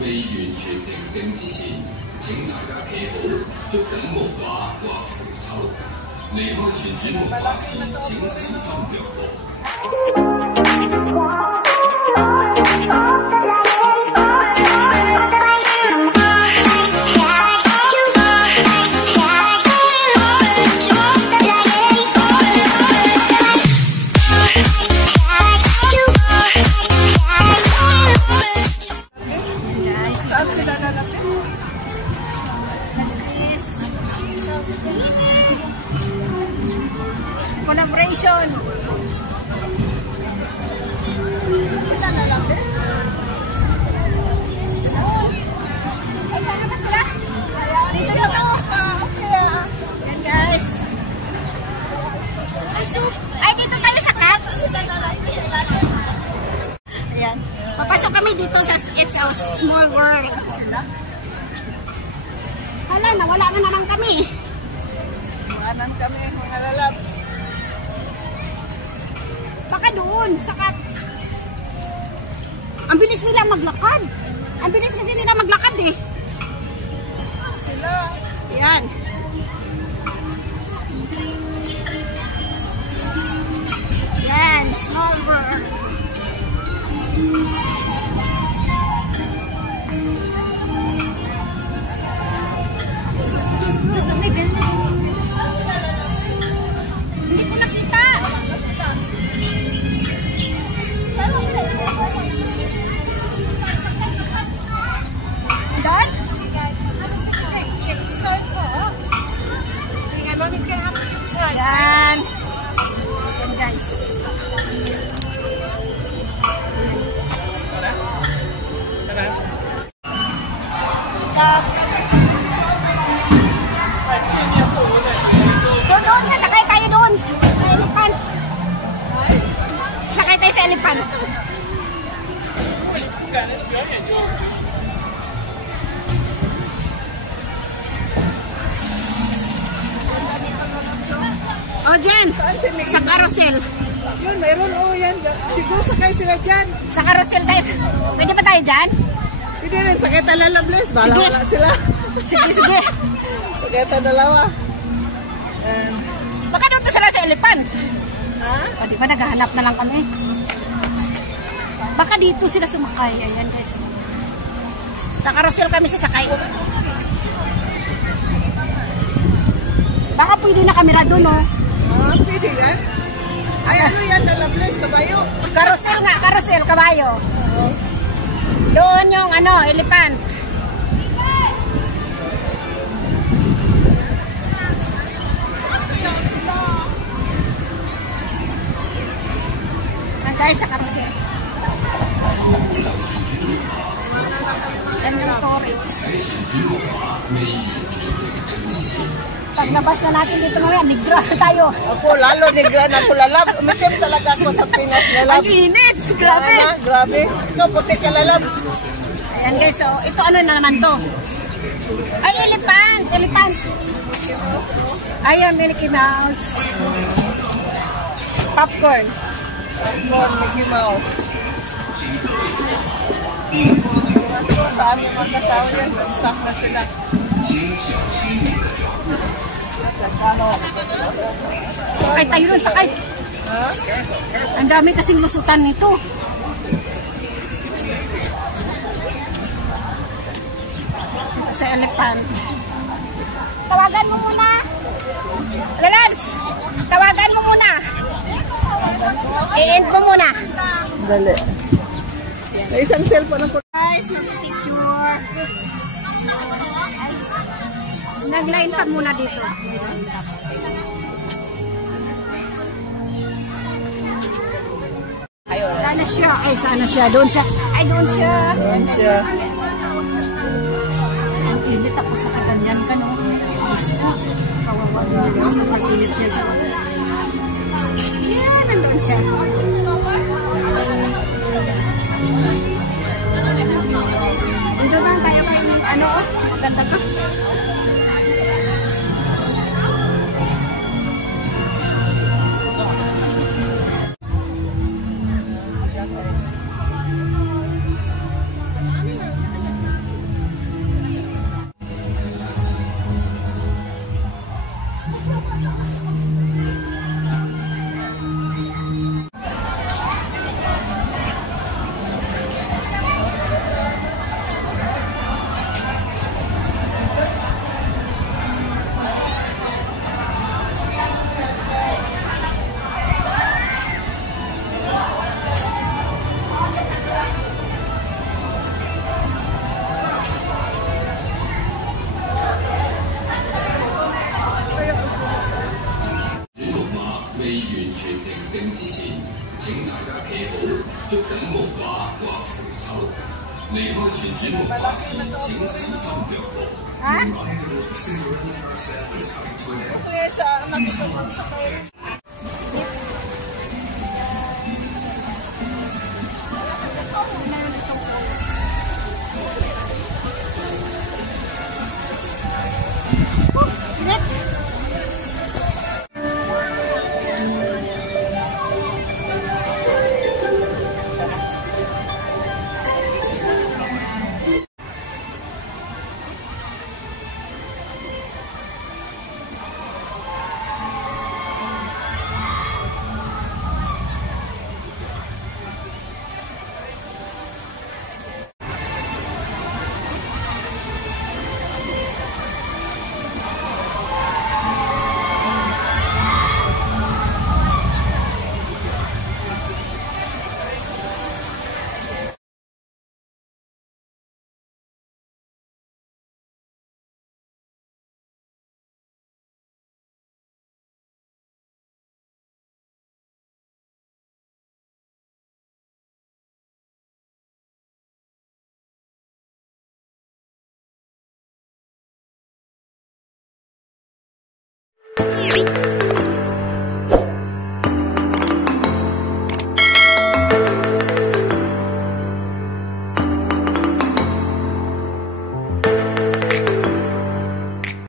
未完全停定之前，請大家企好，捉緊木馬或扶手。離開旋轉木馬時，請小心腳步。Collaboration. Sila na lang din. Ay, sana ba sila? Dito na to. Okay yan guys. Ay, dito tayo sa cat. Ayan. Papasok kami dito sa It's a Small World. Hala, nawala na naman kami. Iwanan kami mga lalabs. Baka doon, saka ang bilis nila maglakad. Ang bilis kasi nila maglakad eh. Sila. Yan. Yan, Small World. Hindi ko nakita. Dad? Yan. Yan guys. Doon, sasakay tayo doon. Sa elephant. Sakay tayo sa elephant. Oh, Jen, sa carousel. Yun, mayroon yan. Siguro sakay sila dyan. Sa carousel tayo. Pwede ba tayo dyan? Hindi rin, sakay talalables. Bahala Sige. wala sila. Sige, sige. Sakay dalawa. Baka doon to sila sa elephant. Ha? O, di ba naghahanap na lang kami? Baka dito sila sumakay. Ayan guys. Sa carousel kami sasakay. Baka pwede na kamera doon, oh. Pwede yan. Ay, ano yan? Talalables, kabayo. Carousel nga, carousel, kabayo. Doon yung ano, elephant. Guys, sa carousel. Yan yung story. Paglabas na natin dito ngayon, negra tayo. Ako, lalo negra na ako lalab. Umitim talaga ako sa Pinas lalab. Ang init! Grabe! Grabe. Ikaw, puti ka lalabs. Ayan guys, so ito ano na naman to? Ay, elephant! Elephant! Ayan, Mickey Mouse. Popcorn. Popcorn, Mickey Mouse. Saan yung magkasawa yan? Nag-stock na sila. Sakay tayo dun, sakay. Ha? Ang dami kasing lusutan nito. Sa elephant. Tawagan mo muna. Lalabs, tawagan mo muna. I-end mo muna. Dali. May isang cellphone ako. Guys, mag-picture. Nag-line ka muna dito. Sana siya. Ay, sana siya. Doon siya. Ay, doon siya. Doon siya. Ang init ako sa kaganyan ka, no? Diyos ko. Kawawa niya sa pag-init niya siya. Yan, nandun siya. Dito lang tayo kay ano, maganda to. 離開旋轉木馬時，請小心腳步。Ha? Kaya sa anak ko magsakay. Thank you.